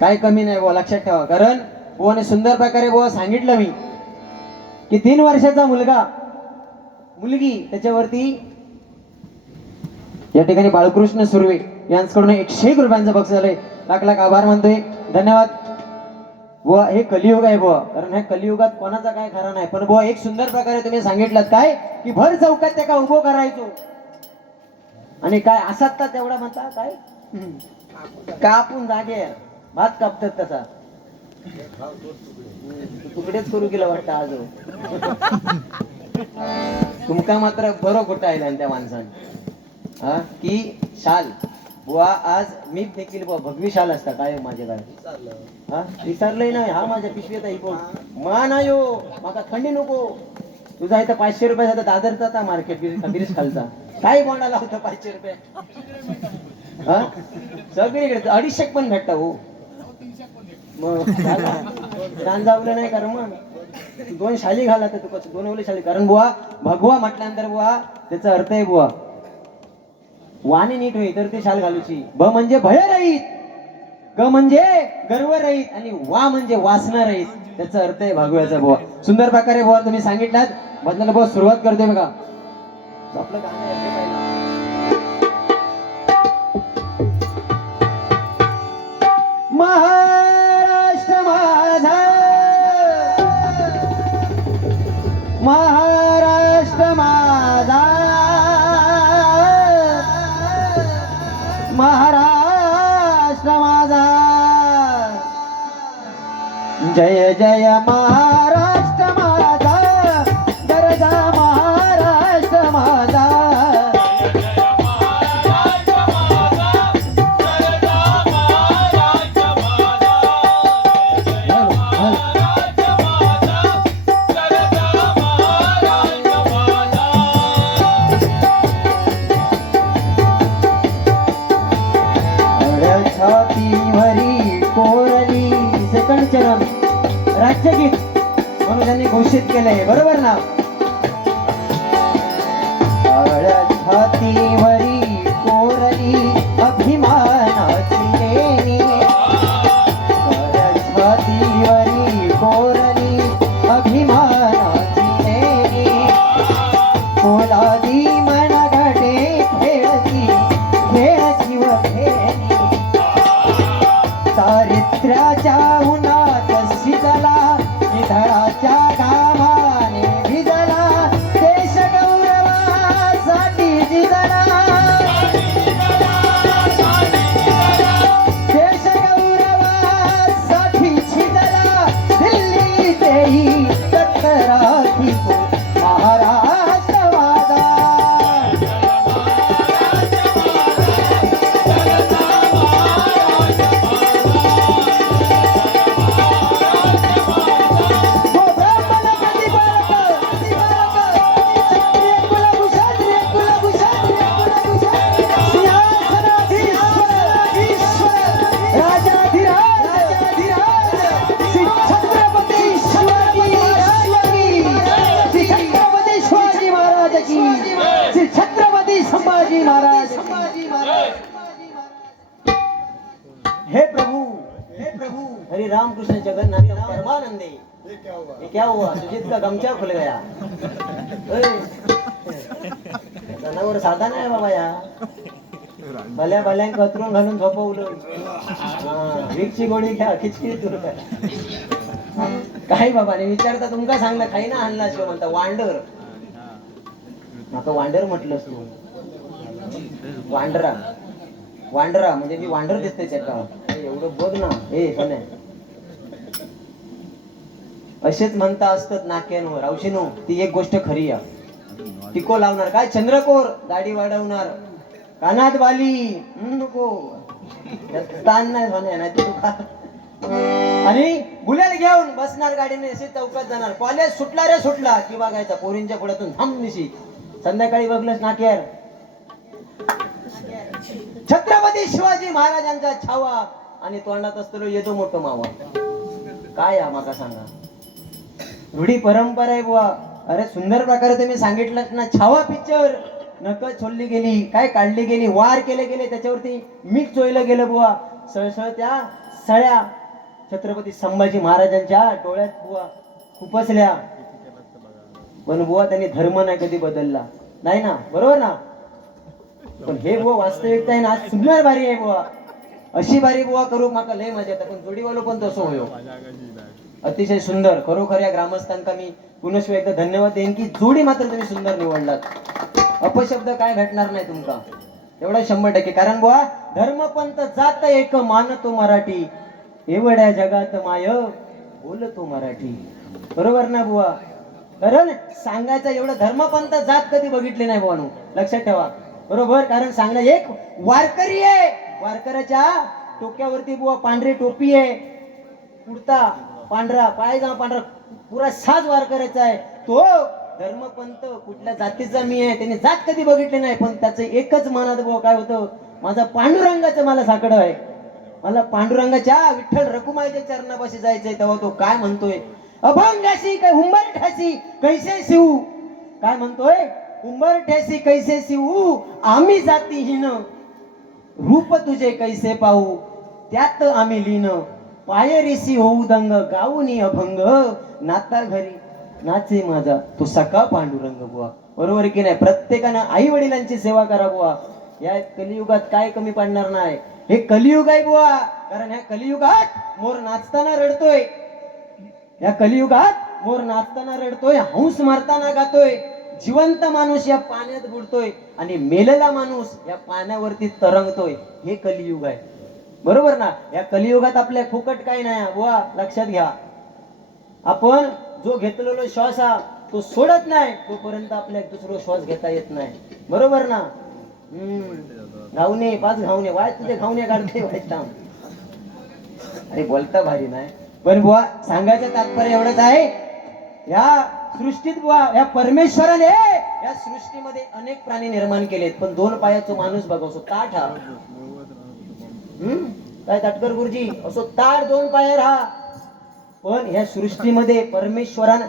काय कमी नाही बुवा, लक्षात ठेवा. कारण बुवाने सुंदर प्रकारे बुवा सांगितलं मी की 3 वर्षाचा मुलगा मुलगी त्याच्यावरती या ठिकाणी बाळकृष्ण सुर्वे यांच्याकडून 101 रुपयांचं बक्षीस झालंय. लाख लाख आभार मानतोय, धन्यवाद. बुवा हे कलियुग आहे बुवा, कारण ह्या कलियुगात कोणाचा काय खरा नाही. पण बुवा एक सुंदर प्रकारे तुम्ही सांगितलं काय की भर चौकात त्या का उभो करायचो आणि काय असात तर तेवढा म्हणता काय कापून जागे भात कापतात तसा तुकडेच करू गेला वाटतं आज तुमका मात्र बरं कुठं आहे त्या माणसाने हा की शाल बुवा आज मी देखील बुवा भगवी शाल असता काय माझ्याकडे हा विसरलंय नाही हा माझ्या पिशवीत आहे मान आयो माका थंडी नको तुझा इथं 500 रुपये दादरचा मार्केट गिरीश खालचा काय बोंडाला होता 500 रुपये हा सगळीकडे 250 पण भेटता हो मग जावलं नाही कारण मग 2 शाली घाला तर तू 2 ओले शाली कारण बुवा भगवा म्हटल्यानंतर बुवा त्याचा अर्थ आहे बुवा वाणी नीट होई तर ते शाल घालूची. ब म्हणजे भय रहित, ग म्हणजे गर्व रहित आणि वा म्हणजे वासना रहित. त्याचा अर्थ आहे भगव्याचा बुवा. सुंदर प्रकारे बुवा तुम्ही सांगितलात. बदलाला बुवा सुरुवात करतोय बघा. आपलं गाणं आहे पहिला. महाराष्ट्र माझा महाराष्ट्र माझा महाराष्ट्र माझा जय जय महाराष्ट्र माझा दर्जा महाराष्ट्र माझा राज्यगीत म्हणून त्यांनी घोषित केलंय बरोबर ना. छातीवरी कोरली अभिमानाची लेणी छातीवरी कोरली अभिमानाची लेणी कोलादी मन घडे खेळती खेळती व खेळणी चारित्र्याच्या उन्हात शिजला निधळाच्या घामाने भिजला देश गौरवासाठी जिजला देश गौरवासाठी झिजला दिल्ली तेही तत्तराठी महाराष्ट्र माझा छत्रपती संभाजी महाराज. हे प्रभु हरि राम कृष्ण जगन्नाथ परमानंदे. ये क्या हुआ सुजीत का गमछा खुल गया. जनावर साधा नाही बाबा या भल्या भल्या कतरून घालून झोपवलं विकची गोळी घ्या खिचकी दूर काही बाबा नाही विचारता तुमका सांगलं काही ना आणला शिव म्हणता वांडर माका वांडर म्हटलंस तू वांडरा वांडरा म्हणजे मी वांडर दिसतोय त्याचा एवढं बघ ना हे सोन्या असेच म्हणता असतात नाक्यांवर औषीनो ती एक गोष्ट खरी आहे. टिको लावणार काय चंद्रकोर दाढी वाढवणार कानात बाली नको ताण नाही सोन्या नाही तू खा आणि बुलेट घेऊन बसणार गाडीने असे चौकात जाणार. कॉलेज सुटला रे सुटला की बघायचा पोरींच्या पुढ्यातून थांब निशी संध्याकाळी बघलंच नाक्यावर छत्रपती शिवाजी महाराजांचा छावा आणि तोंडात असतो येतो मोठं मावा. काय माका सांगा रूढी परंपरा आहे बुवा. अरे सुंदर प्रकारे तुम्ही सांगितलं ना. छावा पिक्चर नक छोडली गेली काय काढली गेली वार केले गेले त्याच्यावरती मीठ चोयलं गेलं बुवा. सळसळत्या सळ्या छत्रपती संभाजी महाराजांच्या डोळ्यात बुवा खुपसल्या. पण बुवा त्यांनी धर्म नाही कधी बदलला नाही ना, बरोबर ना. पण हे बुवा वास्तविकता आहे ना, आज सुंदर भारी आहे बुवा. अशी भारी बुवा करू माका लय मजा येते. पण जोडीवालो पण तसं होयो. अतिशय सुंदर. खरोखर या ग्रामस्थांका मी पुनश्च एकदा धन्यवाद देईन की जोडी मात्र तुम्ही सुंदर निवडलात. अपशब्द काय भेटणार नाही तुमका, एवढा 100%. कारण बुवा धर्मपंथ जात एक मानतो मराठी, एवढ्या जगात माय बोलतो मराठी. बरोबर ना बुवा. कारण सांगायचं एवढं धर्मपंथ जात कधी बघितले नाही बुवा, लक्षात ठेवा. बरोबर. कारण सांगणं एक वारकरी आहे, वारकऱ्याच्या डोक्यावरती बुवा पांढरी टोपी आहे, कुर्ता पांढरा, पायजामा पांढरा, पुरा साज वारकऱ्याचा आहे. तो धर्मपंथ कुठल्या जातीचा मी आहे त्याने जात कधी बघितले नाही. पण त्याचं एकच मनात बुवा काय होतं, माझा पांडुरंगाचं मला साकडं आहे, मला पांडुरंगाच्या विठ्ठल रखुमाईच्या चरणापाशी जायचंय. तेव्हा तो काय म्हणतोय, अभंगाशी काय उंबरठ्याशी कैसे शिवू, काय म्हणतोय, उंबरठ्याशी कैसे शिवू आम्ही जातीहीन, रूप तुझे कैसे पाहू त्यात आम्ही लीन, पायरीसी होऊ दंग गाऊनी अभंग, नाता घरी नाचे माझा तो सखा पांडुरंग. बुवा बरोबर की नाही. प्रत्येकानं आई वडिलांची सेवा करा बुवा. या कलियुगात काय कमी पडणार नाही. हे कलियुग आहे बुवा. कारण ह्या कलियुगात मोर नाचताना रडतोय, या कलियुगात मोर नाचताना रडतोय, हंस मारताना गातोय, जिवंत माणूस या पाण्यात बुडतोय आणि मेलेला माणूस या पाण्यावरती तरंगतोय. हे कलियुग आहे. बरोबर ना. या कलियुगात आपल्या फुकट काही नाही बुवा, लक्षात घ्या. आपण जो घेतलेला श्वास हा तो सोडत नाही तोपर्यंत आपल्याला दुसरा श्वास घेता येत नाही. बरोबर ना. घावणे 5 घावणे वाय तुझे घावणे काढते व्हायचा. अरे बोलता भारी नाही. पण बुवा सांगायचं तात्पर्य एवढंच आहे, या सृष्टीत बुवा या परमेश्वराने या सृष्टीमध्ये अनेक प्राणी निर्माण केलेत. पण 2 पायाचा माणूस बघवतो ताठ हा. काय ताटकर गुरुजी असो ताठ 2 पायर हा. पण ह्या सृष्टीमध्ये परमेश्वरानं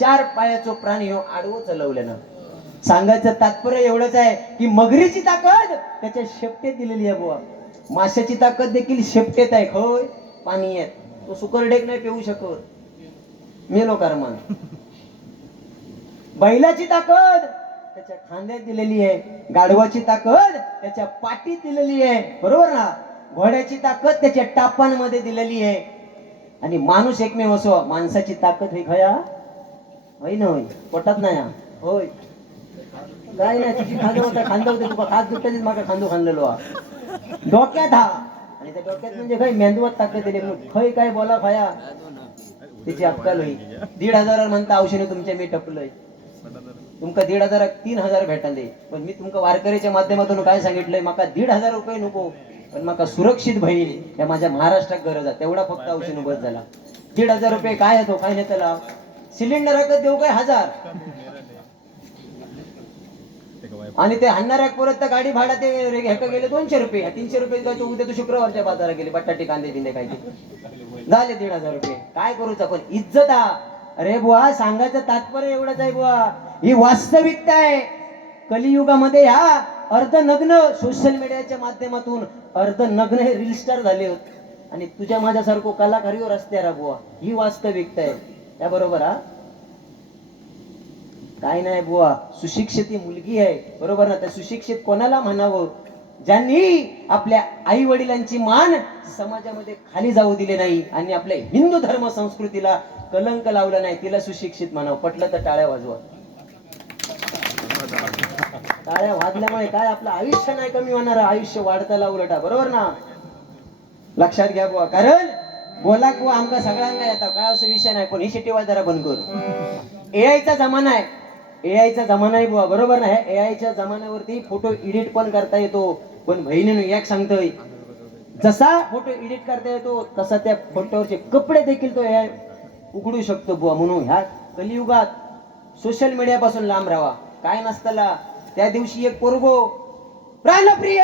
4 पायाचो प्राणी हो आडवं चालवलं ना. सांगायचं तात्पर्य एवढंच आहे की मगरीची ताकद त्याच्या शेपटेत दिलेली आहे बुवा. माशाची ताकद देखील शेपटेत आहे. होय पाणी येत तो सुकरडेक नाही पिऊ शकत, मेलो कर्मान. बैलाची ताकद त्याच्या खांद्यात दिलेली आहे, गाढवाची ताकद त्याच्या पाठीत दिलेली आहे. बरोबर ना. घोड्याची ताकद त्याच्या टापांमध्ये दिलेली आहे. आणि माणूस एकमेव असो, माणसाची ताकद हे खया होय ना, होय पोटात नाही होय काय नाही. तुझी खांदा होता खांदा होते तुका खास दुट्यानेच माका खांदो खांदलेलो हा. डोक्यात हा. आणि त्या डोक्यात म्हणजे काय मेंदवात ताकद दिली म्हणून खय काय बोला खया त्याची अक्कल होई. 1,500 म्हणता औषधी तुमच्या मी टपलय, तुमका 1,500 3,000 भेटाले. पण मी तुमका वारकरीच्या माध्यमातून काय सांगितलंय, माका 1,500 रुपये नको, पण माका सुरक्षित बहीण या माझ्या महाराष्ट्रात गरज आहे तेवढा फक्त औषध बस झाला. 1,500 रुपये काय येतो काय नाही त्याला. सिलेंडर हकत देऊ काय 1000 आणि ते हाणणाऱ्या परत गाडी भाडा ते हेक गेले 200 रुपये. 300 रुपये जायचं. उद्या तू शुक्रवारच्या बाजारात गेले बटाटे कांदे बिंदे काय झाले 1,500 रुपये. काय करूच आपण इज्जत हा. अरे बुवा सांगायचं तात्पर्य एवढंच आहे बुवा, ही वास्तविकता आहे. कलियुगामध्ये ह्या अर्धनग्न सोशल मीडियाच्या माध्यमातून अर्धनग्न हे रील स्टार झाले होते आणि तुझ्या माझ्यासारखं कलाकारीवर असते रा बुवा. ही वास्तविकता आहे. या बरोबर हा. काय नाही बुवा, सुशिक्षित ही मुलगी आहे. बरोबर ना. त्या सुशिक्षित कोणाला म्हणावं, ज्यांनी आपल्या आई वडिलांची मान समाजामध्ये खाली जाऊ दिले नाही आणि आपल्या हिंदू धर्म संस्कृतीला कलंक लावला नाही, तिला सुशिक्षित म्हणावं. पटलं तर टाळ्या वाजवा. टाळ्या वाजल्यामुळे काय आपलं आयुष्य नाही कमी होणार, आयुष्य वाढताला उलटा. बरोबर ना. लक्षात घ्या बुवा. कारण बोला बुवा आमका सगळ्यांना येतात काय असं विषय नाही. पण ही शिटी जरा बंद कर. एआयचा जमाना आहे, एआयचा जमाना आहे बुवा. बरोबर ना. एआयच्या जमान्यावरती फोटो एडिट पण करता येतो. पण बहिणीनं एक सांगतोय, जसा फोटो एडिट करता येतो तसा त्या फोटोवरचे कपडे देखील तो एआय उघडू शकतो बुवा. म्हणून ह्या कलियुगात सोशल मीडिया पासून लांब राहा. काय नसताला त्या दिवशी एक पोरगो प्राणप्रिय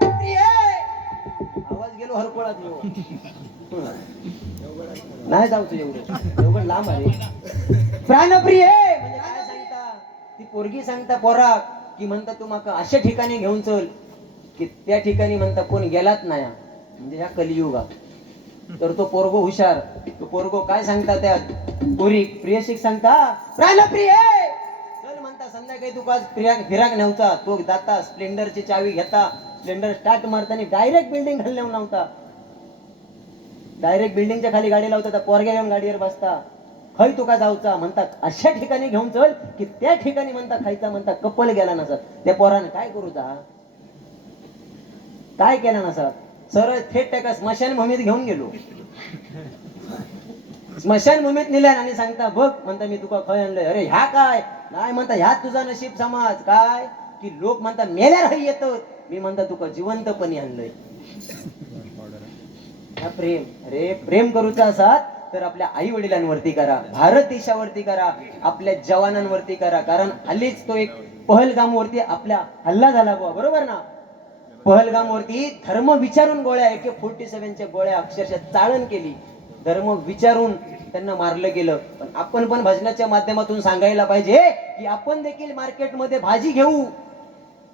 प्रिय आवाज गेलो हरकोळात नाही जाऊ तू एवढं लांब आहे. प्राणप्रिय म्हणजे काय सांगता, ती पोरगी सांगता पोरा की म्हणता तू माका अशा ठिकाणी घेऊन चल की त्या ठिकाणी म्हणता कोण गेलात नाही. म्हणजे ह्या कलियुगा. तर तो पोरगो हुशार, तो पोरगो काय सांगता त्यात पोरी प्रियशिक सांगता प्राणप्रिय चल म्हणता संध्याकाळी तू आज फिराक नव्हता, तो जाता स्प्लेंडरची चावी घेता, स्प्लेंडर स्टार्ट मारताना डायरेक्ट बिल्डिंग खाली नेऊन नव्हता, डायरेक्ट बिल्डिंगच्या खाली गाडी लावता, त्या पोरग्या घेऊन गाडीवर बसता, खै तुका जाऊचा म्हणतात अशा ठिकाणी घेऊन चल की त्या ठिकाणी म्हणता खायचा म्हणता कपल गेला नसत. त्या पोरानं काय करूचा, काय केला नसत, सरळ थेट त्या स्मशानभूमीत घेऊन गेलो, स्मशानभूमीत नेल्या आणि सांगता बघ म्हणता मी तुका खय आणलंय. अरे ह्या काय नाही म्हणता, ह्यात तुझा नशीब समाज काय की लोक म्हणता मेल्यावर येत, मी म्हणता तुका जिवंतपणी आणलंय. प्रेम, अरे प्रेम करूचा असात तर आपल्या आई वडिलांवरती करा, भारत देशावरती करा, आपल्या जवानांवरती करा. कारण हल्लीच तो एक पहलगाम वरती आपल्या हल्ला झाला बुवा, बरोबर ना. पहलगाम वरती धर्म विचारून गोळ्या AK-47च्या गोळ्या अक्षरशः चाळण केली, धर्म विचारून त्यांना मारलं गेलं. पण आपण पण भजनाच्या माध्यमातून सांगायला पाहिजे की आपण देखील मार्केटमध्ये भाजी घेऊ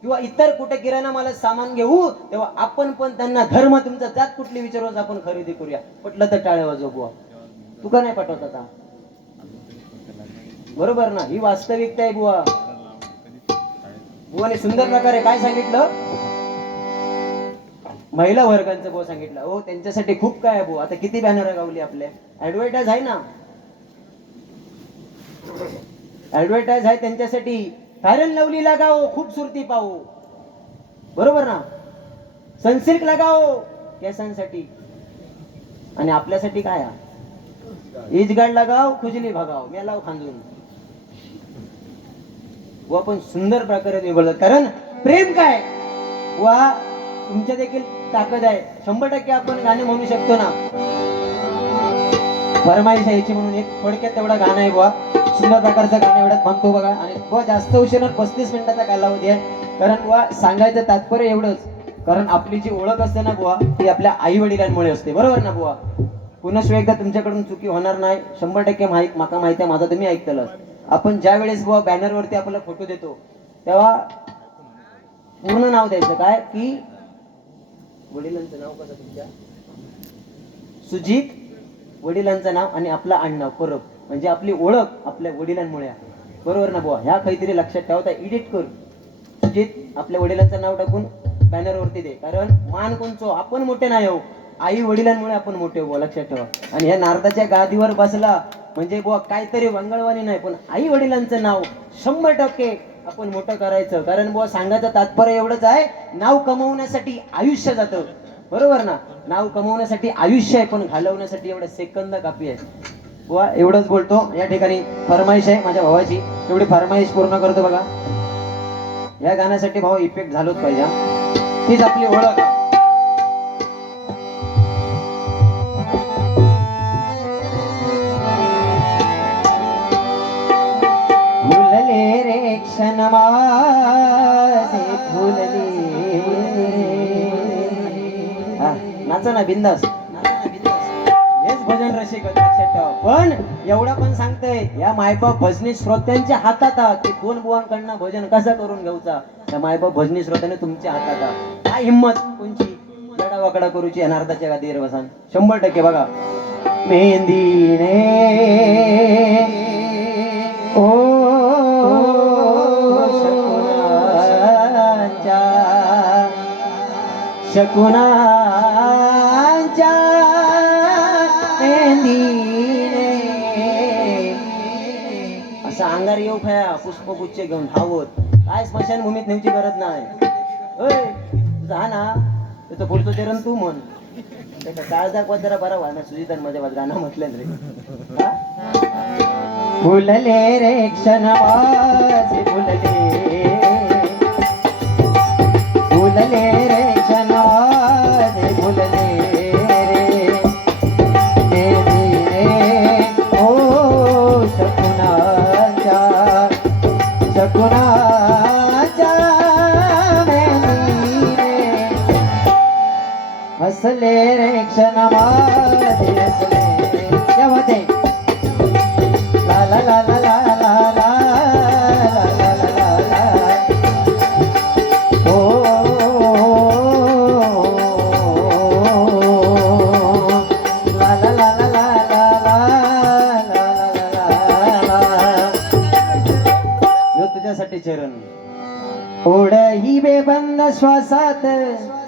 किंवा इतर कुठे किराणा मालात सामान घेऊ तेव्हा आपण पण त्यांना धर्म तुमचा जात कुठली विचारून आपण खरेदी करूया. पटलं तर टाळ्या वाजव बुवा, तुका नाही पाठवत आता, बरोबर ना. ही वास्तविकता आहे बुवा. बुवाने सुंदर प्रकारे काय सांगितलं, महिला वर्गांचं बुवा सांगितलं. हो त्यांच्यासाठी खूप काय आहे बुवा. आता किती बॅनर गावली आपल्या, ऍडव्हर्टाइज आहे ना, ऍडव्हर्टाइज आहे त्यांच्यासाठी. फेअर अँड लवली लगाओ खूबसूरती पाओ, बरोबर ना. सनसिल्क लगाओ केसांसाठी, आणि आपल्यासाठी काय इजगाड लगाव खुजली भगाव मेलाव खांदून. व पण सुंदर प्रकारे तुम्ही बोलतात. कारण प्रेम काय वा तुमच्या देखील ताकद आहे. 100% आपण गाणे म्हणू शकतो ना. फरमाईश यायची म्हणून एक थोडक्यात तेवढा गाणं आहे बुवा, सुंदर प्रकारचं गाणं एवढ्यात म्हणतो बघा. आणि बुवा जास्त उशिरा 35 मिनिटाचा कालावधी आहे. कारण बुवा सांगायचं तात्पर्य एवढंच, कारण आपली जी ओळख असते ना बुवा ती आपल्या आई वडिलांमुळे असते, बरोबर ना बुवा. पुनश्च एकदा तुमच्याकडून चुकी होणार नाही, 100% माका माहिती आहे, माझा तुम्ही ऐकतलच. आपण ज्या वेळेस बुवा बॅनरवरती आपला फोटो देतो तेव्हा पूर्ण नाव द्यायचं काय की वडिलांचं नाव कसं तुमच्या, सुजित वडिलांचं नाव आणि आपलं आडनाव परब, म्हणजे आपली ओळख आपल्या वडिलांमुळे, बरोबर ना बुवा. ह्या काहीतरी लक्षात ठेवता. एडिट कर सुजित आपल्या वडिलांचं नाव टाकून बॅनरवरती दे. कारण मान कोणचो आपण मोठे नाही हो, आई वडिलांमुळे आपण मोठे हो, लक्षात ठेवा. आणि ह्या नारदाच्या गादीवर बसला म्हणजे बुवा काहीतरी वंगळवाणी नाही, पण आई वडिलांचं नाव 100% आपण मोठं करायचं. कारण बुवा सांगायचं तात्पर्य एवढंच आहे, नाव कमवण्यासाठी आयुष्य जातं, बरोबर ना. नाव कमवण्यासाठी आयुष्य आहे, पण घालवण्यासाठी एवढं सेकंद कापी आहे बुवा. एवढंच बोलतो. या ठिकाणी फरमाईश आहे माझ्या भावाची, तेवढी फरमाईश पूर्ण करतो बघा. या गाण्यासाठी भाऊ इफेक्ट झालोच पाहिजे, तीच आपली ओळख. फुलले रे क्षण माझे फुलले, नाचा ना बिंदास, हेच भजन रसिक लक्षात ठेवा. पण एवढा पण सांगतोय या मायबाप भजनी श्रोत्यांच्या हातात आहात. ते 2 बुवांकडनं भजन कसं करून घ्यायचा त्या मायबाप भजनी श्रोत्याने तुमच्या हातात आहात. काय हिंमत कोणची लढा वाकडा करूची अनार्धाच्या गादीवर बसान. 100% बघा. मेहंदीने ओ शकुनाच्या मेहंदीने असं अंगार येऊ खाया पुष्पगुच्छ घेऊन धावत. काय स्मशानभूमीत नेमची गरज नाही. जा ना त्याचं पुढचं चरण तू म्हण. त्याचा काळजा जरा बरा व्हा ना. सुजितान माझ्या गाणं म्हटलं रे. फुलले रे क्षण माझे फुलले, फुलले रे क्षण माझे फुलले रे, मेहंदीने ओ शकुनाच्या, शकुनाच्या मेहंदीने हसले रे क्षण माझे हसले. क्या बात है. ला ला ला ला ला ला ला ला ला ला. ओ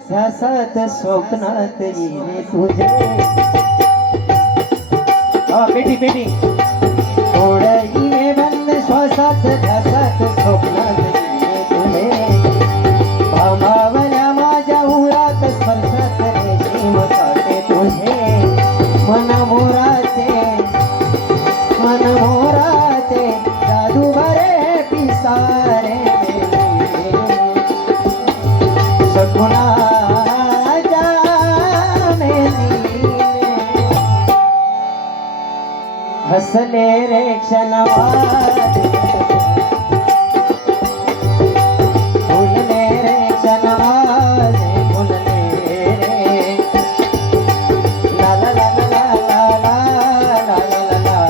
सासात स्वप्नात येणे तुझे. पेटी पेटी थोडे बंद श्वासात ध्यासात स्वप्नात येणे तुझे. भामावल्या माझ्या उरात स्पर्शात रेशीम काटे तुझे. मन मोराचे जादू भरे पिसारे सकुनाच्या मेलीने. हसले रे क्षणवाद फुलले रे क्षणवाद फुलले रे. ला ला ला ला ला ला ला ला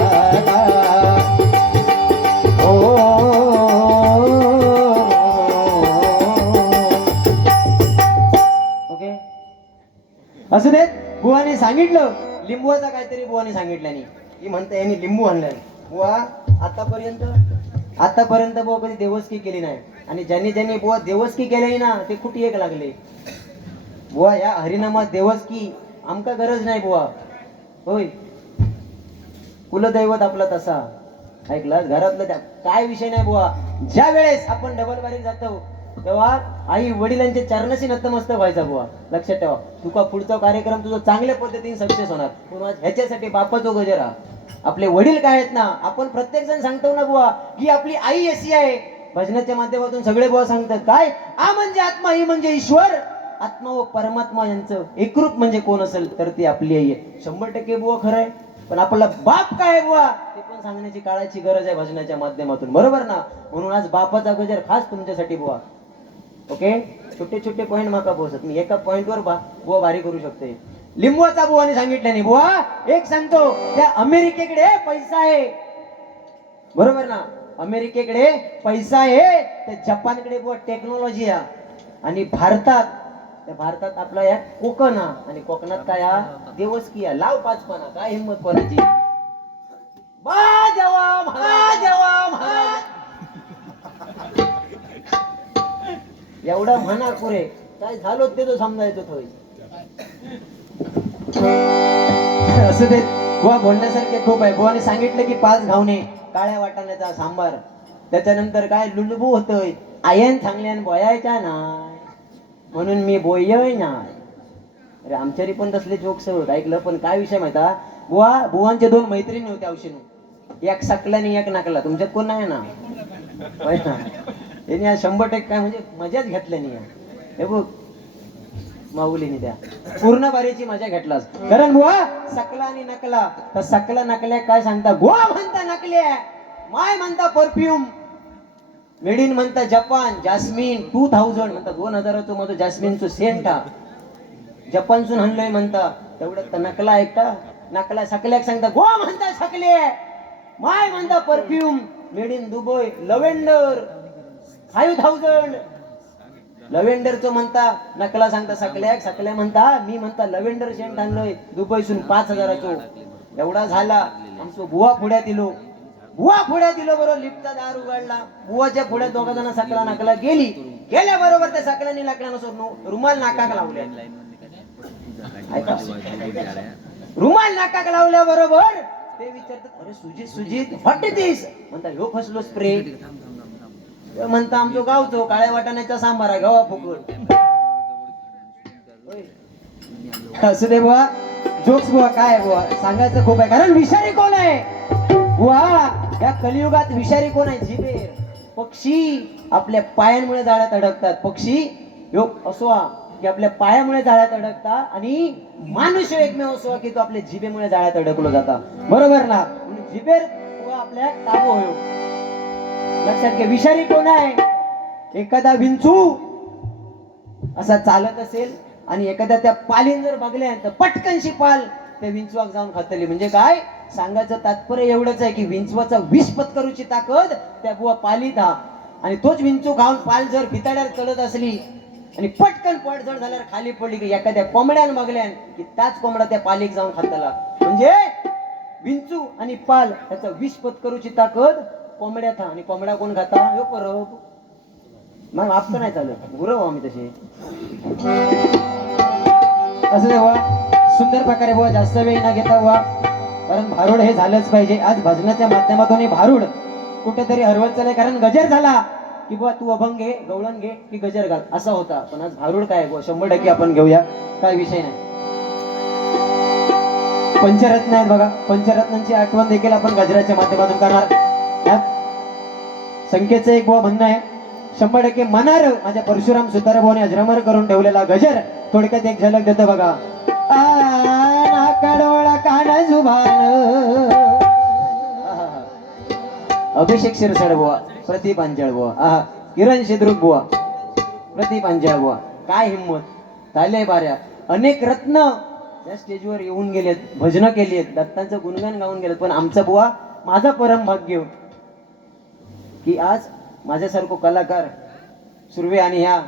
ला ला. ओ ओके असू देत. बुवाने सांगितलं लिंबूचा काहीतरी बुवाने सांगितलं नाही. ही म्हणते यांनी लिंबू आणलाय. बुवा आतापर्यंत बुवा कधी देवस्की केली नाही. आणि ज्यांनी ज्यांनी बुवा देवस्की केली ना ते कुठे एक लागले. बुवा या हरिनामात देवस्की आमका गरज नाही बुवा. होय कुलदैवत आपला तसा ऐकला घरातलं त्या काय विषय नाही बुवा. ज्या वेळेस आपण डबल बारीक जातो तेव्हा आई वडिलांच्या चरणाशी नतमस्तक व्हायचा बुवा. लक्षात ठेवा तुका पुढचा कार्यक्रम तुझा चांगल्या पद्धतीने सक्सेस होणार. पुन्हा ह्याच्यासाठी बापाचो गजरा आपले वडील काय आहेत ना. आपण प्रत्येक जण सांगतो ना बुवा की आपली आई अशी आहे. भजनाच्या माध्यमातून सगळे बुवा सांगतात काय आ म्हणजे आत्मा ही म्हणजे ईश्वर. आत्मा व परमात्मा यांचं एकरूप म्हणजे कोण असेल तर ती आपली आई आहे. 100% बुवा खरं आहे. पण आपला बाप काय आहे बुवा ते पण सांगण्याची काळाची गरज आहे भजनाच्या माध्यमातून. बरोबर ना. म्हणून आज बापाचा गजर खास तुमच्यासाठी बुवा. ओके छोटे छोटे पॉइंट माका पोहोचत मी एका पॉइंटवर बुवा भारी करू शकते. लिंबूचा बुवाने सांगितलं नाही. बुवा एक सांगतो त्या अमेरिकेकडे पैसा आहे. बरोबर ना. अमेरिकेकडे पैसा आहे तर जपानकडे बुवा टेक्नॉलॉजी आहे. आणि भारतात आपला या कोकण आणि कोकणात काय देवस्की लाव पाचपणा काय हिंमत कोणाची. एवढा म्हणा पुरे काय झालो ते तो समजायचो थोडी. असं ते बुवा बोलण्यासारखे खूप आहे. बुवाने सांगितलं की 5 घावणे काळ्या वाटाण्याचा सांबार. त्याच्यानंतर काय लुलबू होतोय आयन चांगल्यान बोयायच्या नाही म्हणून मी बोयय नाही. अरे आमच्यारी पण तसले जोक्स होत ऐकलं. पण काय विषय माहिती बुवांचे 2 मैत्रिणी होत्या औषधी. एक सकला आणि एक नाकला. तुमच्यात कोण नाही ना. त्यांनी 100% काय म्हणजे मजाच घेतल्या नाही. हे बघ माऊलीने त्या पूर्ण बारीची मजा घेतलास. कारण बुवा सकला आणि नकला तर सकला नकल्या काय सांगता गोवा म्हणता नकल्या. माय म्हणता परफ्यूम. मेड इन म्हणता जपान. जास्मिन 2000 म्हणता 2000 मध्ये जास्मिनचं सेंट जपानसून आणलंय म्हणता. तेवढं नकला ऐकता. नकला सकल्याक सांगता गोवा म्हणता सकले. माय म्हणता perfume made in Dubai lavender 5000. लव्हेंडरचं म्हणता नकला सांगता सकल्या म्हणता मी म्हणता लव्हेंडर सेंट आणलोय दुबईसून 5000. एवढा झाला आमचं बुवा पुढ्यात दिलो बरोबर. लिफ्टचा दार उघडला. बुवाच्या पुढ्यात 2 जण सकला नकला गेल्या बरोबर त्या सकल्याने नकल्यानं रुमाल नाकाक लावल्या. रुमाल नाकाक लावल्या बरोबर ते विचारतात अरे सुजित व्हॉट इज दिस. म्हणता ह्यो फसलो स्प्रे. म्हणता आमचं गावचो काळ्या वाटाण्याचा सांबार आहे गवा फुकट. असू दे बुवा जोक्स बुवा काय बुवा सांगायचं खूप आहे. कारण विषारी कोण आहे बुवा या कलियुगात. विषारी कोण आहे जिबेर. पक्षी आपल्या पायांमुळे जाळ्यात अडकतात. पक्षी योग असो की आपल्या पायामुळे जाळ्यात अडकतात. आणि माणूस एकमेव असो की तो आपल्या जिभेमुळे जाळ्यात अडकलो जाता. बरोबर ना. म्हणून जिबेर बुवा आपल्या काबू होयो. लक्षात घ्या विषारी कोण आहे. एखादा विंचू असा चालत असेल आणि एखाद्या त्या पालीन जर बघल्या तर पटकनशी पाल त्या विंचवाक जाऊन खातली. म्हणजे काय सांगायचं तात्पर्य एवढंच आहे की विंचवाचा विष पत्करूची ताकद त्या बुवा पालीत आणि तोच विंचू खाऊन पाल जर भिताड्यावर चढत असली आणि पटकन पट जड झाल्यावर खाली पडली की एखाद्या कोंबड्यान बघल्यान की त्याच कोंबडा त्या पालीक जाऊन खातला. म्हणजे विंचू आणि पाल याचा विष पत्करूची ताकद कोंबड्या था. आणि कोंबड्या कोण खाता यो परब मग आपलं नाही चालत गुरव आम्ही तसे. असं दे बुवा, सुंदर प्रकारे बुवा, जास्त वेळ न घेता बुवा, कारण भारूड हे झालंच पाहिजे. आज भजनाच्या माध्यमातून हे भारूड कुठेतरी हरवत चालय. कारण गजर झाला की बुवा तू अभंग घे, गवळण घे की गजर घाल असा होता. पण आज भारूड काय बुवा 100% आपण घेऊया, काय विषय नाही. पंचरत्न आहेत बघा, पंचरत्नांची आठवण देखील आपण गजराच्या माध्यमातून करणार. यात संख्येचं एक बुवा म्हणणं आहे, 100% मनार माझ्या परशुराम सुतार भाऊने अजरामर करून ठेवलेला गजर थोडक्यात एक झलक देतो बघा. नाकडोळा कान जुबान, अभिषेक शिरसाड बुवा, प्रदीप अंजळ बुवा, किरण शिद्रुक बुवा, प्रदीप अंजळ बुवा, काय हिंमत झाले बाऱ्या. अनेक रत्न त्या स्टेजवर येऊन गेलेत, भजनं केली आहेत, दत्तांचं गुणगान गाऊन गेलेत. पण आमचा बुवा, माझा परम भाग्य की आज माझ्यासारखं कलाकार सुर्वे आणि ह्या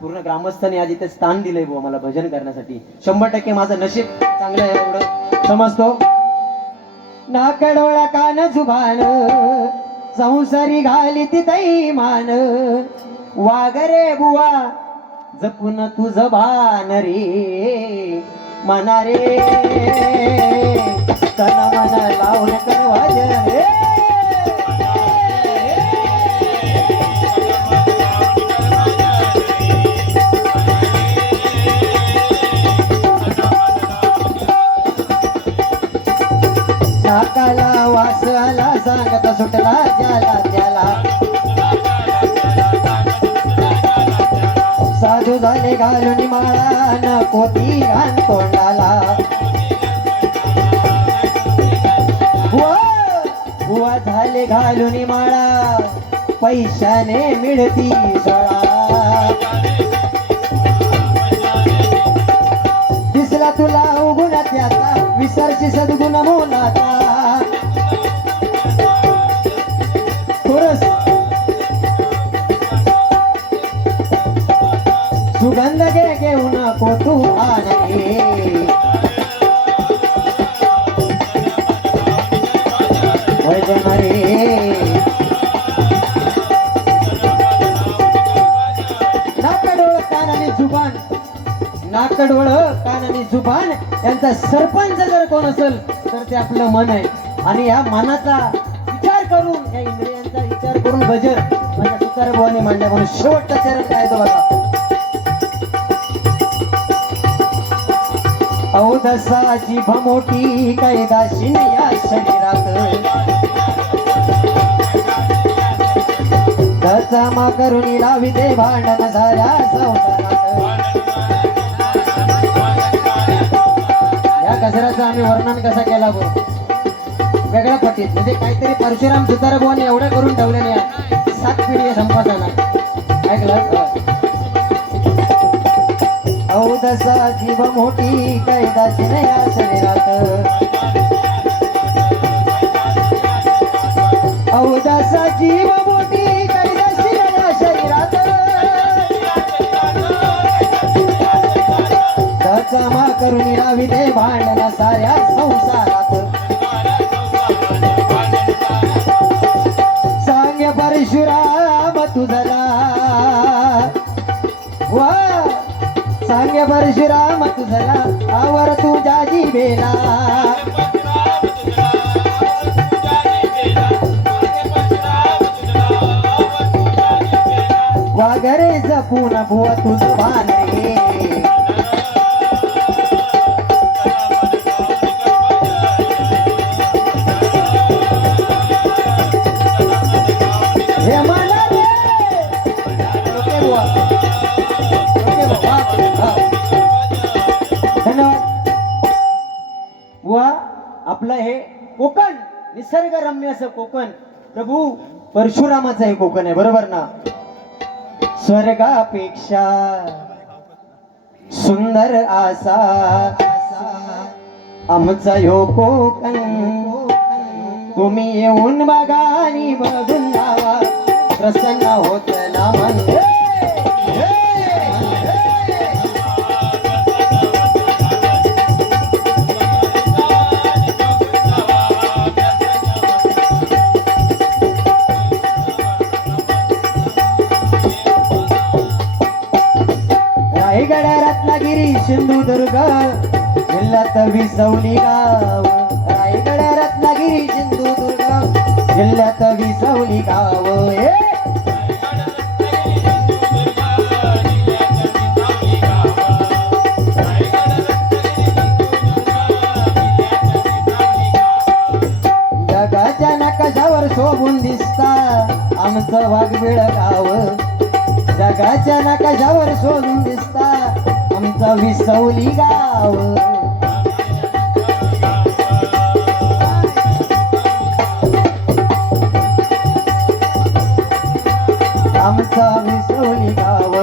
पूर्ण ग्रामस्थांनी आज इथे स्थान दिलंय बुवा मला भजन करण्यासाठी. 100% माझं नशीब चांगलं आहे एवढं समजतो. नाकडोळा कान जुबान, संसारी घाली ती मान, वागरे बुवा जपून तुझ भान रे, मना रे तन मन लावून कर वाजन रे. नाकाला वास आला सांगत सुटला ज्याला त्याला, साधू झाले घालून माळा नको ती घाण तोंडाला. बुवा झाले घालून माळा पैशाने मिळती सळा. दिसला तुला उगुण त्याचा विसरशी सद्गुण मोलाचा. थोडस सुगंध घे घेऊ नको तू आनंदी, भजन रे. नाकडोळ कान आणि जुबान, नाकडोळ कान आणि जुबान यांचा सरपंच जर कोण असेल तर ते आपलं मन आहे. आणि या मनाचा विचार करून, या इंद्रियांचा विचार करून गजर माझ्या सुतार भावाने मांडल्या. म्हणून शेवटचा चरण काय तो बघा. औदसाची भमोटी कैदाशीन या शरीरात, दचमा करुणी लाविते भांडण साऱ्या संसारात. या गजराचं आम्ही वर्णन कसं केला बघ, वेगळ्या पट्टीत म्हणजे काहीतरी परशुराम सुतार भावाने एवढं करून ठेवलेले आहे. 7 पिढी संपादना ऐकलं. औदसा जीव मोठी कैदाशी या शरीरात, औदसा जीव मोठी कैदाशी या शरीरात, दचमा करून राविते भांडण साऱ्या संसारात. सांग परशुराम तुझला वा, सांग परशुराम तुझला आवर तुझ्या जिभेला. वागरे जपून बुवा तुझ भान रे. हे मला रे. ओके बुवा, ओके बुवा. धन्यवाद बुवा. आपलं हे कोकण निसर्गरम्य असं कोकण प्रभू परशुरामाचं हे कोकण आहे, बरोबर ना. स्वर्गापेक्षा सुंदर आसा आमचा ह्यो कोकण. तुम्ही येऊन बघा आणि बघून जावा, प्रसन्न होत ना मन. रायगड, रत्नागिरी, सिंधुदुर्ग, ग जिल्ह्यात विसवली गाव रायगड रत्नागिरी सिंधुदुर्ग जिल्ह्यात विसवली गाव जगाच्या नकाशावर शोभून दिसता आमचं वाघबीळ गाव जगाच्या नकाशावर शोधून दिसता आमचं विसवली गाव आमचं विसवली गाव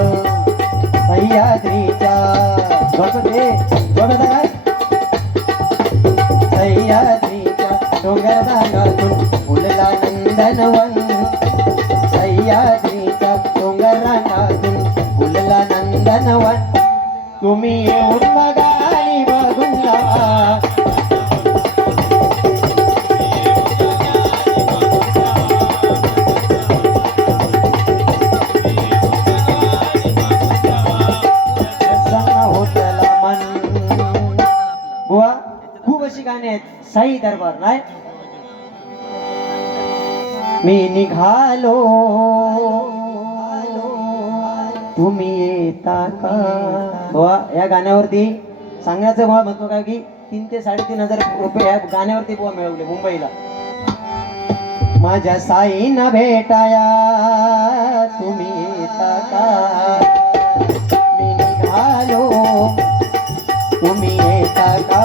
सह्याद्रीच्या काय सह्याद्रीच्या डोंगर रांगातून फुलला नंदनवन सह्याद्रीच्या डोंगर रांगातून फुलला नंदनवन तुम्ही येऊन बघा आणि बघून जा खूप अशी गाणी आहेत साई दरबार नाही मी निघालो तुम्ही येता का बुवा या गाण्यावरती सांगण्याचं बुवा महत्व काय की 3 ते 3.5 रुपये या गाण्यावरती बुवा मिळवले मुंबईला माझ्या साईना भेटाया तुम्ही येता का मी निघालो तुम्ही येता का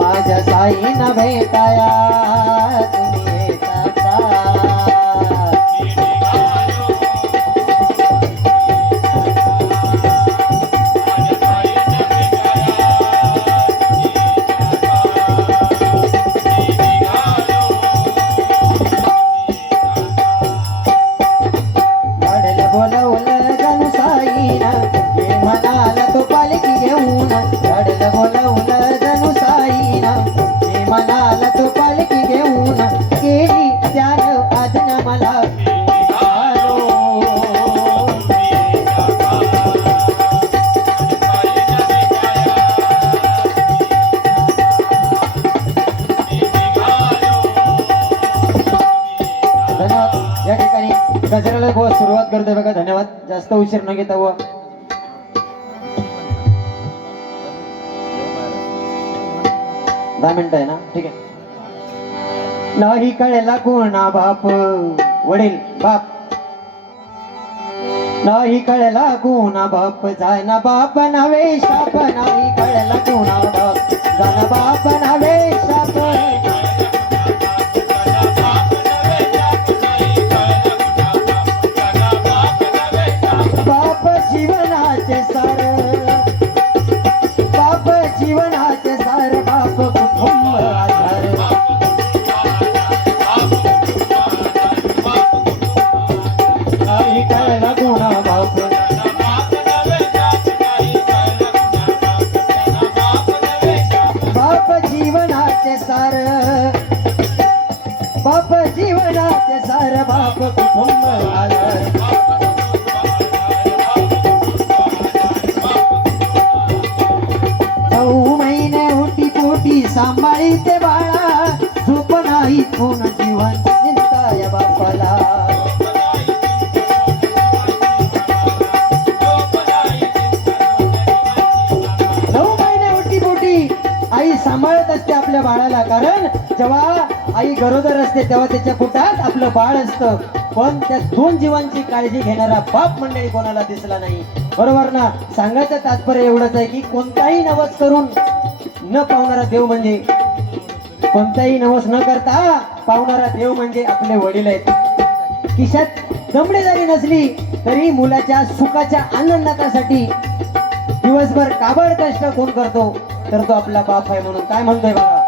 माझ्या साईना भेटाया तुम्ही येता का गाडीला बोलवलं जणू साईना हे म्हणाला तो पालखी घेऊन गाडीला बोलवलं जणू साईना हे म्हणाला तो पालखी घेऊन केली त्यानं आज्ञा मला धन्यवाद या ठिकाणी गजराला बुवा सुरुवात करतोय बघा धन्यवाद जास्त उशीर न घेता बुवा 10 मिनिटं आहे ना ठीक आहे नाही कळला कोणा बाप वडील बाप नाही कळला कोणा बाप जाना बाप नवे शाप नाही कळला कोणा बाप जाना बाप नवे शाप बाप जीवनाचे सार बाप जीवनाचे सार बाप कुटुंब आधार नाही कळला कोणा बाप बाप जीवनाचे सार बाप जीवनाचे सार बाप कुटुंब आधार 9 महिने होती पोटी सांभाळीते बाळा झोप नाही कोण जीवांची चिंता या बापाला आई सांभाळत असते आपल्या बाळाला कारण जेव्हा आई गरोदर असते तेव्हा त्याच्या पोटात आपलं बाळ असतं पण त्या 2 जीवांची काळजी घेणारा बाप मंडळी कोणाला दिसला नाही बरोबर ना सांगायचं तात्पर्य एवढंच आहे की कोणताही नवस करून न पावणारा देव म्हणजे कोणताही नवस न करता पावणारा देव म्हणजे आपले वडील आहेत खिशात दमडी जरी नसली तरी मुलाच्या सुखाच्या आनंदासाठी दिवसभर काबड कष्ट कोण करतो तर तो आपला बाप आहे म्हणून काय म्हणतोय बघा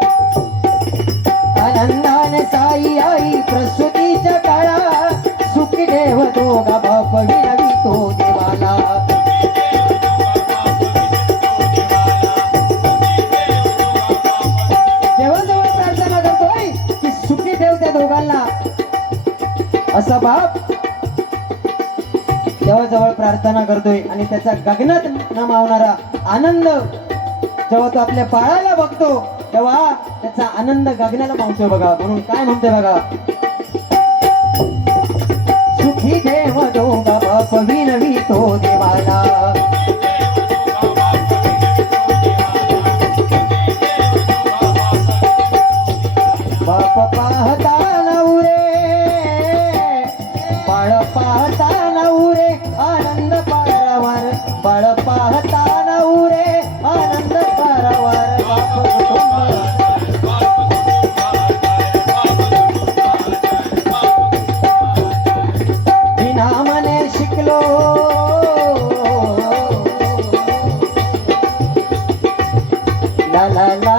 आनंदाने साई आई प्रसूतीच्या काळा सुखी देव दोघा बाप विनवी तो देवाला देवाजवळ प्रार्थना करतोय की सुखी देव त्या दोघांना असा बाप देवाजवळ प्रार्थना करतोय आणि त्याचा गगनात न मावणारा आनंद जेव्हा तो आपल्या बाळाला बघतो तेव्हा त्याचा आनंद गगनाला मावतो बघा. म्हणून काय म्हणतोय बघा, सुखी देव दोघा बाप विनवी तो देवाला, बाप पाहता नवरे बाळ पाहता नवरे आनंद पारावार, बाळ पाहता नवरे आनंद पारावार, बाप बिना मने शिकलो ला ला ला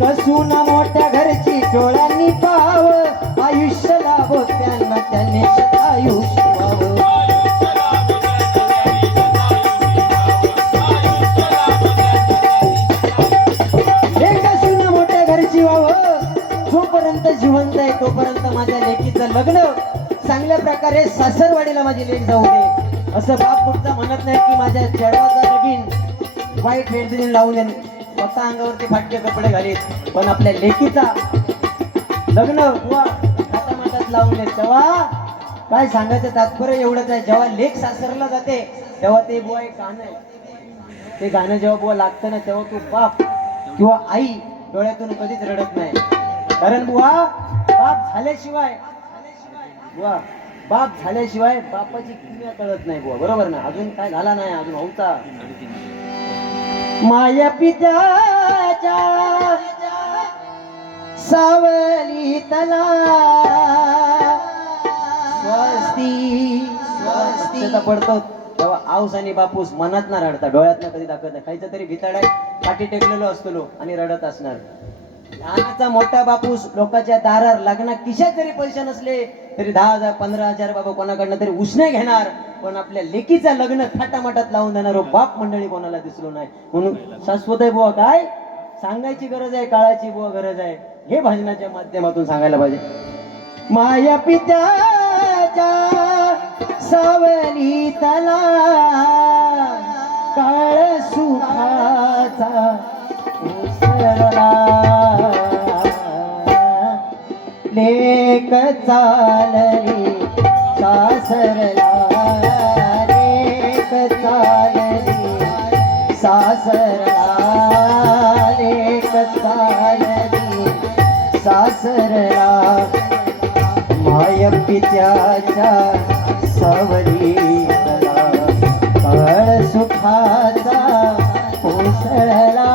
कसून मोठ्या घरची डोळ्यांनी पाव, आयुष्य लाभो त्यांना त्यांनी शतायुष्य व्हावं. कसून मोठ्या घरची व्हावं, जोपर्यंत जिवंत आहे तोपर्यंत माझ्या लेकीचं लग्न चांगल्या प्रकारे सासरवाडीला माझी लेक जाऊ दे. असं बाप कुठचा म्हणत नाही की माझ्या जडवाचा लगीन वाईट हेडझिन लावून देणे, स्वतः अंगावरती फाटके कपडे घालीत, पण आपल्या लेकीचा लग्न बुवा हातामाटात लावून देत. तेव्हा काय सांगायचं तात्पर्य एवढंच आहे, जेव्हा लेक सासरला जाते तेव्हा ते बुवा एक गाणं आहे, ते गाणं जेव्हा बुवा लागतं ना तेव्हा तू बाप किंवा आई डोळ्यातून कधीच रडत नाही. कारण बुवा बाप झाल्याशिवाय बुवा बाप झाल्याशिवाय बापाची किंमत कळत नाही बुवा, बरोबर ना. अजून काय झाला नाही, अजून होता माया पित्याच्या सावली तला स्वस्ती स्वस्ती पडतो तेव्हा आऊस आणि बापूस मनात ना रडता, डोळ्यात ना कधी दाखवत नाही. खायचं तरी भिताडाय पाठी टेकलेलो असतो आणि रडत असणार. लहानाचा मोठा बापूस लोकांच्या दारार लग्ना किशात जरी पैसे नसले तरी 10,000 15,000 बाबा कोणाकडनं तरी उसने घेणार, पण आपल्या लेकीचं लग्न थाटामाटात लावून देणार बाप मंडळी कोणाला दिसलो नाही. म्हणून शाश्वत आहे बुवा, काय सांगायची गरज आहे, काळाची बुवा गरज आहे, हे भजनाच्या माध्यमातून सांगायला पाहिजे. माया पित्याच्या सावली तला काळ सुखाचा उसळला, लेक चालली सासरला, लेक चालली सासरला, लेक चालली सासरला, माय पित्याच्या सावली तला काळ सुखाचा उसळला,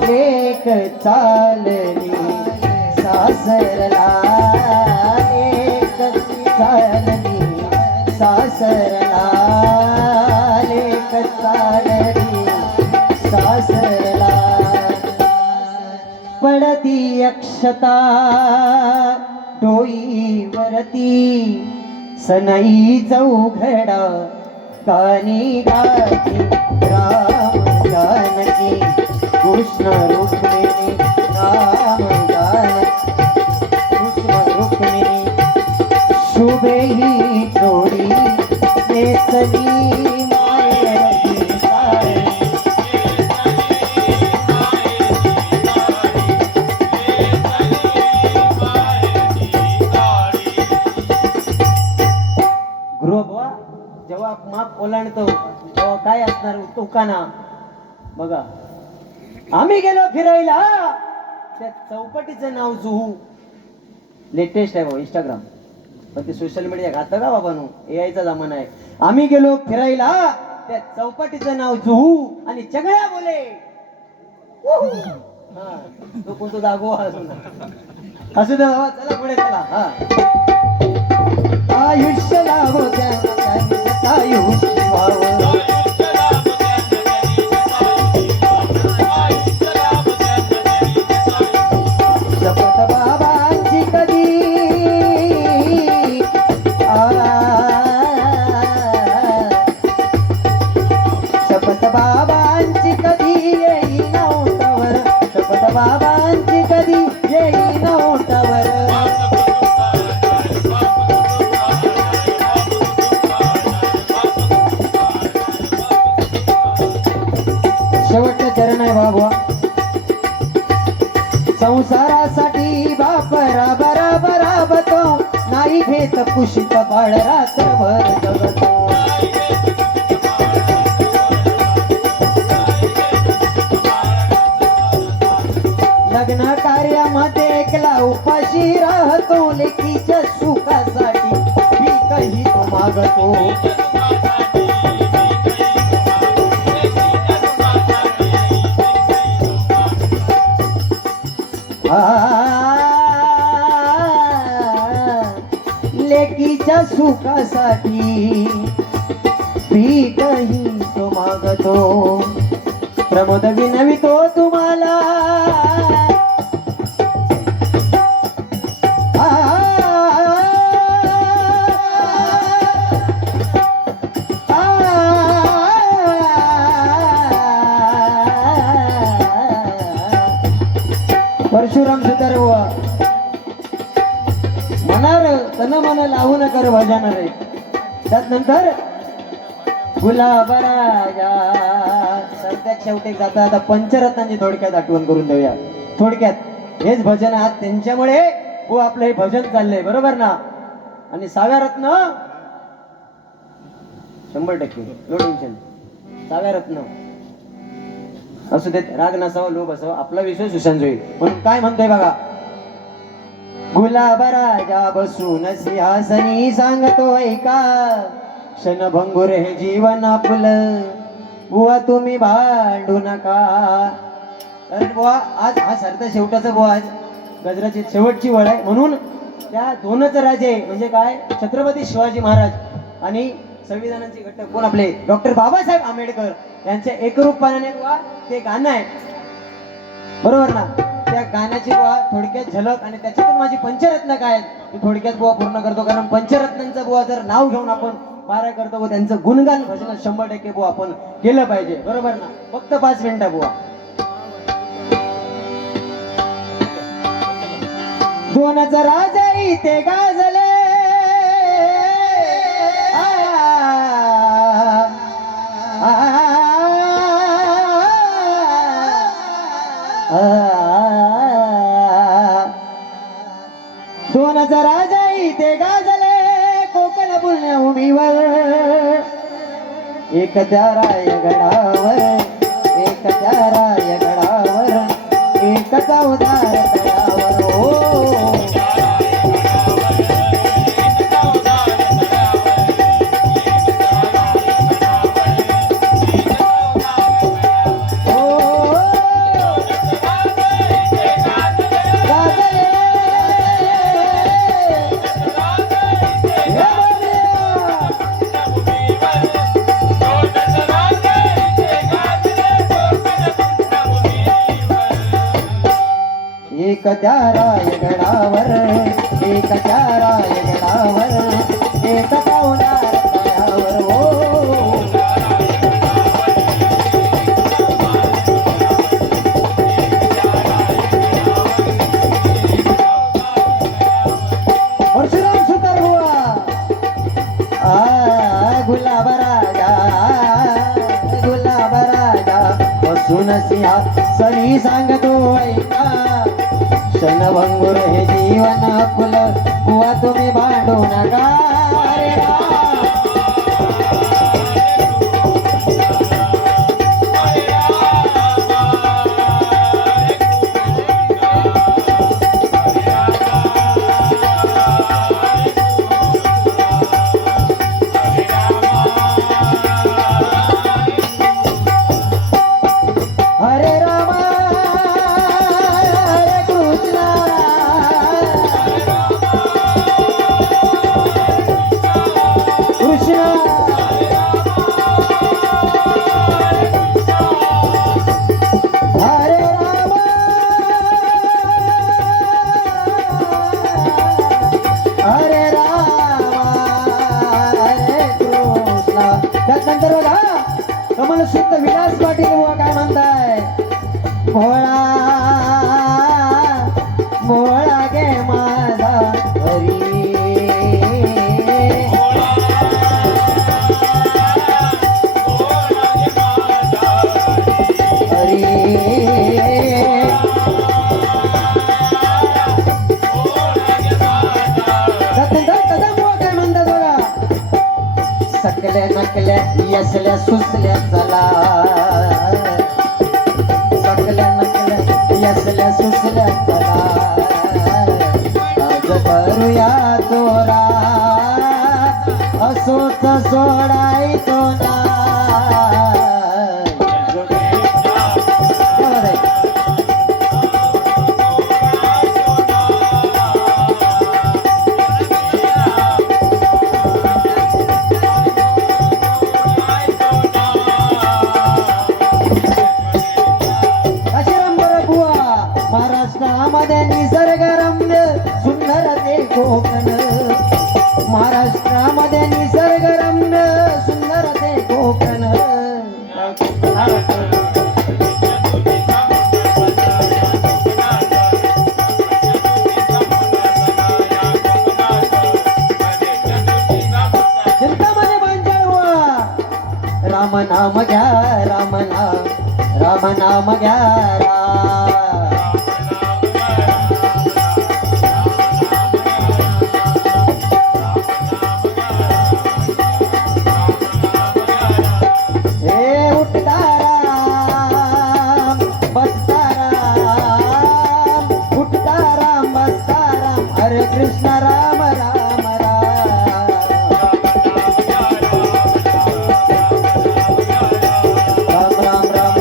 लेक चालली सासरला, लेक चालली सासरला, लेक चालली सासरला. पडती अक्षता डोईवरती सनई चौघडा कानी गाती राम जानकी कृष्ण रुक्मिणी राम जानकी कृष्ण रुक्मिणी शुभे ही जोडी नेसली मायेची साडी. गृहबुवा जेव्हा माप ओलांडतो तेव्हा काय असणार उकाना बघा. आम्ही गेलो फिरायला, त्या चौपाटीचं नाव जुहू, लेटेस्ट आहे भाऊ इंस्टाग्राम, पण ते सोशल मीडिया घातं का बाबांनो, AI चा जमाना आहे. आम्ही गेलो फिरायला, त्या चौपाटीचं नाव जुहू आणि चगळ्या बोले हा तो कोणतो जागो असू दे बाबा, चला पुढे चला. हा आयुष्य लाभो त्यांना आयुष्य व्हावं, बाबांची कधी येईन ओठावर. शेवटचं चरण आहे बाबा. संसारासाठी बाप राबतो, नाही घेत कुशीत बाळ रात्रभर जगतो. लग्न कार्यामध्ये एकला उपाशी राहतो, लेकीच्या सुखासाठी भीकही तो मागतो. लेकीच्या सुखासाठी भीकही तो मागतो. प्रमोद विनवितो तुम्हाला परशुराम सुतार मनार तन मन लावून कर भजन रे. त्यानंतर गुलाबराजा सध्या शेवटी जाता आता पंचरत्नांची थोडक्यात आठवण करून देऊया. थोडक्यात हेच भजन आज त्यांच्यामुळे हो आपलं हे भजन चाललंय बरोबर ना. आणि 6व्या रत्न 100% नो टेन्शन. 6व्या रत्न असू देत, राग नसावा लोभ असावा, आपला विषय सुशांत होईल. म्हणून काय म्हणतोय बघा. गुलाबराजा बसून सिंहासनी सांगतो ऐका, क्षणभंगुर हे जीवन आपलं, बुवा तुम्ही भांडू नका. कारण बुवा आज हा सरता शेवटाचा बुवा आज गजराची शेवटची वेळ आहे. म्हणून त्या दोनच राजे म्हणजे काय, छत्रपती शिवाजी महाराज आणि संविधानाचे घटक कोण आपले डॉक्टर बाबासाहेब आंबेडकर यांच्या एकरूपपणाने बुवा ते गाणं आहे बरोबर ना. त्या गाण्याची बुवा थोडक्यात झलक आणि त्याच्यातून माझी पंचरत्न काय आहेत ती थोडक्यात बुवा पूर्ण करतो. कारण पंचरत्नांचं बुवा जर नाव घेऊन आपण पारा करतो व त्यांचं गुणगान भजन 100% बुवा आपण केलं पाहिजे बरोबर ना. फक्त 5 मिनिटं बुवा. दोनच राजा इथे गाजले, दोनच राजा इथे गाजले कोकण पुण्यभूमीवर. एक त्या रायगडावर, एक त्या रायगडावर, एकचा उदार तळावर. हो एक त्या रायगडावर, एक त्या रायगडावर, एक उदार तळावर. हो परशुराम सुतार बुवा. गुलाबराजा, गुलाबराजा बसून सिंहासनी सांगतो ऐका, क्षणभंगुर हे जीवन आपलं, बुवा तुम्ही भांडू नका. हरे रामा हरे कृष्णा, कृष्णा हरे रामा हरे रामा हरे कृष्णा. त्यानंतर बघा कमल शुद्ध विलास पाटील बुवा काय म्हणताय. भोळा नकल्या यसल्या सुसल्या चला सकल्या नकल्या यसल्या सुसल्या चला आज करूया चोरा असोच सोडायचो ना महाराष्ट्रामध्ये निसर्गरम्य सुंदर ते कोकण महाराष्ट्रामध्ये निसर्गरम्य सुंदर ते कोकण चिंतामणी बांजाळवा राम नाम घ्या राम नाम घ्या कृष्ण राम राम राम राम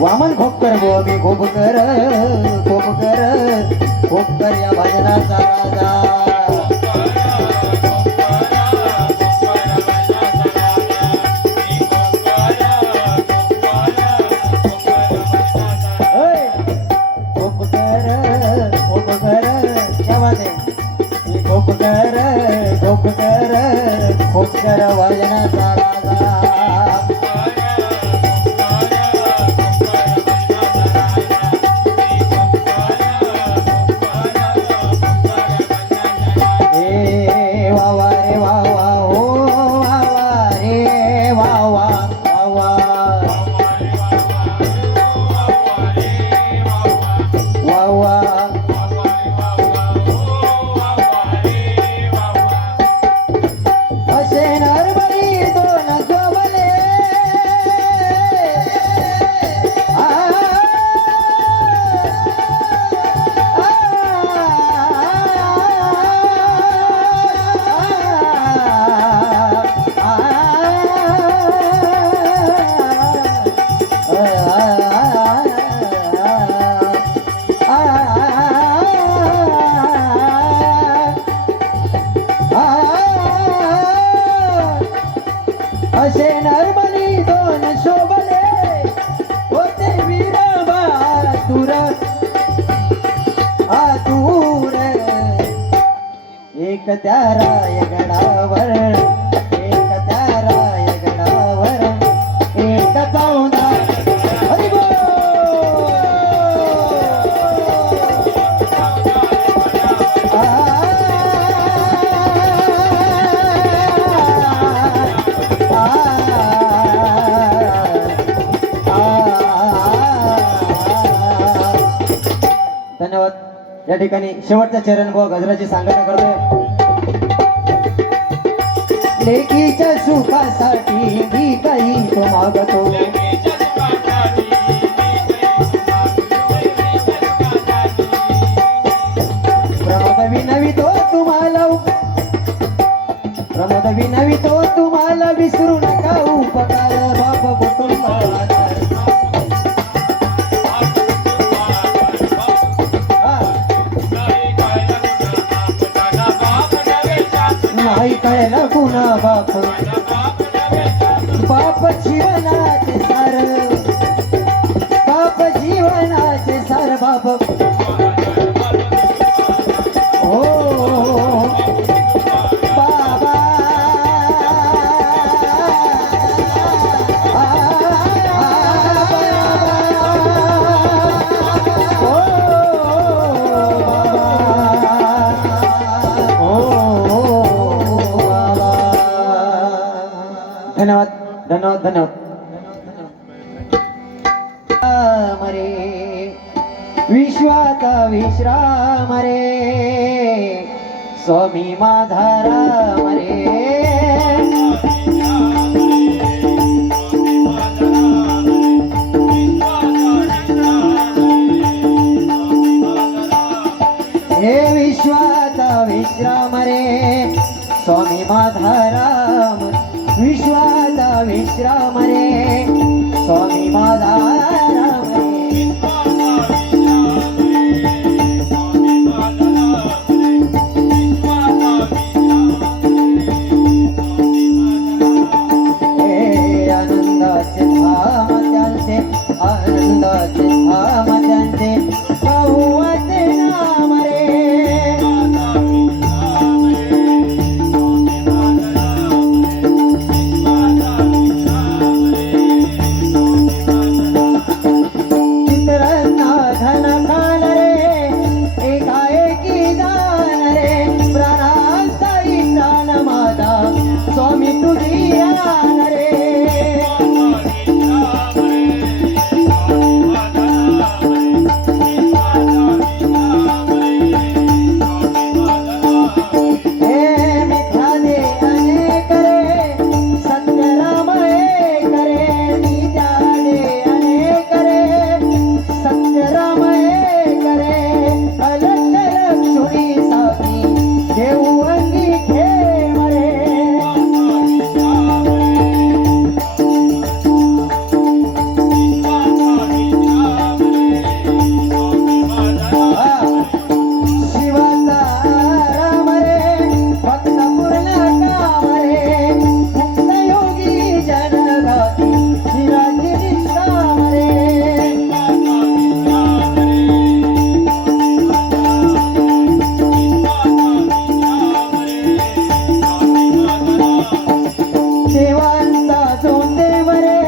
वामन खोपकर गो मी खोपकर या भजनाचा राजा खोपकर भजनाचा राजा वावा रे वावा हो वावा रे वावा वावा वावा असे नरबरी दोन जोबले असे नरबली दोन शोभले होते वीर बहादूर आतुर एक त्या रायगडावर एक त्या रायगडावर एक चौदा हरी बोल धन्यवाद. या ठिकाणी शेवटचा चरण भाऊ गजराची सांगता करतोय. लेकीच्या सुखासाठी मी काही तो मागतो प्रमोद विनवितो तुम्हाला प्रमोद विनवितो तुम्हाला विसरू नका उपकार बाप कुटुंब नाही कळलं कुणा बाप बाप जीवनाचे सार बाप जीवनाचे सार बाप हो बाबा धन्यवाद धन्यवाद धन्यवाद मरे विश्वाचा विश्राम रे स्वामी माझा राम रे हे विश्वाचा विश्राम रे स्वामी माझा राम विश्वाचा विश्राम रे स्वामी माझा राम रे हे आनंदाचे धाम त्यांचे आनंदाचे धाम त्यांचे बहुवचे नाम रे चित्रांना धन खाल रे एकाएकी जाण रे प्राणांचा प्राण माझा स्वामी तुझी रान रे हे मिथ्या दे अनेक रे सत्यराम एक रे मिथ्या दे अनेक रे सत्यराम एक रे अलक्ष लक्ष्मी साथी देऊ अंगी खेळ रे शिवाचा राम रे भक्त पूर्ण काम रे मुक्त योगी जनगाती शिराची निष्काम रे देवांचा जो देव रे